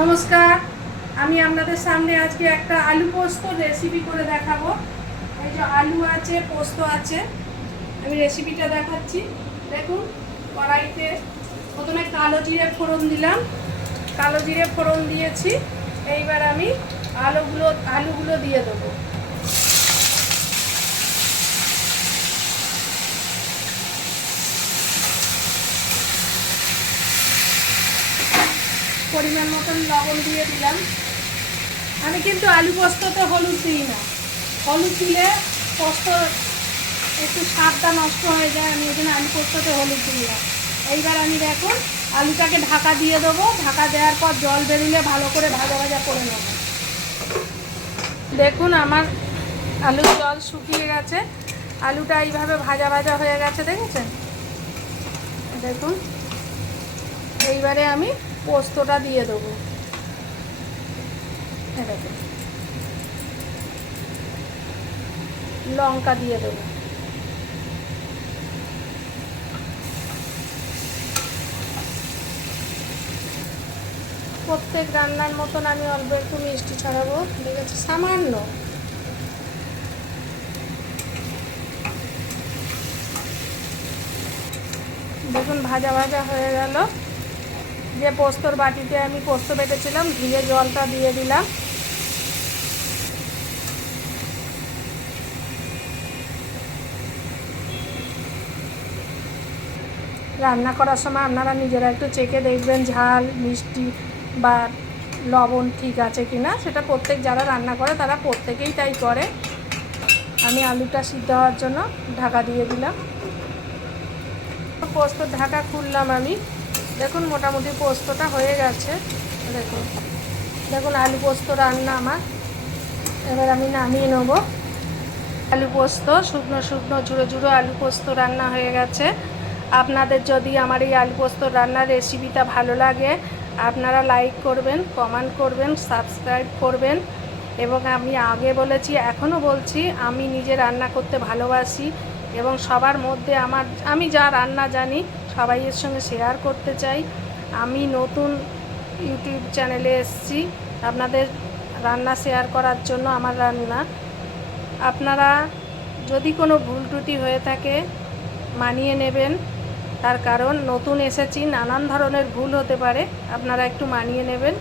নমস্কার, আমি আপনাদের সামনে আজকে একটা আলু পোস্ত রেসিপি করে দেখাবো। এই যে আলু আছে, পোস্ত আছে, আমি রেসিপিটা দেখাচ্ছি। দেখুন, কড়াইতে প্রথমে কালো জিরে ফোড়ন দিলাম, কালো জিরে ফোড়ন দিয়েছি। এইবার আমি আলুগুলো দিয়ে দেবো। পরিমাণ মতন লবণ দিয়ে দিলাম। আমি কিন্তু আলু পোস্ততে হলুদ দিই না, হলুদ দিলে পোস্ত একটু স্বাদটা নষ্ট হয়ে যায়, আমি ওই জন্য আলু পোস্ততে হলুদ দিই না। এইবার আমি দেখুন আলুটাকে ঢাকা দিয়ে দেবো, ঢাকা দেওয়ার পর জল বেরোলে ভালো করে ভাজা ভাজা করে নেব। দেখুন আমার আলুর জল শুকিয়ে গেছে, আলুটা এইভাবে ভাজা ভাজা হয়ে গেছে, দেখেছেন? দেখুন, এইবারে আমি পোস্তটা দিয়ে দেবো। দেখুন, লঙ্কা দিয়ে দেবো। প্রত্যেক রান্নার মতন আমি অল্প একটু মিষ্টি ছড়াবো, ঠিক আছে, সামান্য। দেখুন ভাজা ভাজা হয়ে গেল। যে পোস্তর বাটিতে আমি পোস্ত বেটেছিলাম, ধুয়ে জলটা দিয়ে দিলাম। রান্না করার সময় আপনারা নিজেরা একটু চেখে দেখবেন ঝাল, মিষ্টি বা লবণ ঠিক আছে কি না। সেটা প্রত্যেক যারা রান্না করে তারা প্রত্যেকেই তাই করে। আমি আলুটা সিদ্ধ হওয়ার জন্য ঢাকা দিয়ে দিলাম। পোস্তর ঢাকা খুললাম আমি। দেখুন মোটামুটি পোস্তটা হয়ে গেছে। দেখুন দেখুন আলু পোস্ত রান্না আমার। এবার আমি নামিয়ে নেব। আলু পোস্ত শুকনো শুকনো ঝুড়ো ঝুড়ো আলু পোস্ত রান্না হয়ে গেছে। আপনাদের যদি আমার এই আলু পোস্ত রান্নার রেসিপিটা ভালো লাগে, আপনারা লাইক করবেন, কমেন্ট করবেন, সাবস্ক্রাইব করবেন। এবং আমি আগে বলেছি, এখনও বলছি, আমি নিজে রান্না করতে ভালোবাসি এবং সবার মধ্যে আমি যা রান্না জানি সবাইয়ের সঙ্গে শেয়ার করতে চাই। আমি নতুন ইউটিউব চ্যানেলে এসেছি আপনাদের রান্না শেয়ার করার জন্য। আমার রান্না আপনারা যদি কোনো ভুল ত্রুটি হয়ে থাকে মানিয়ে নেবেন, তার কারণ নতুন এসেছি, নানান ধরনের ভুল হতে পারে, আপনারা একটু মানিয়ে নেবেন।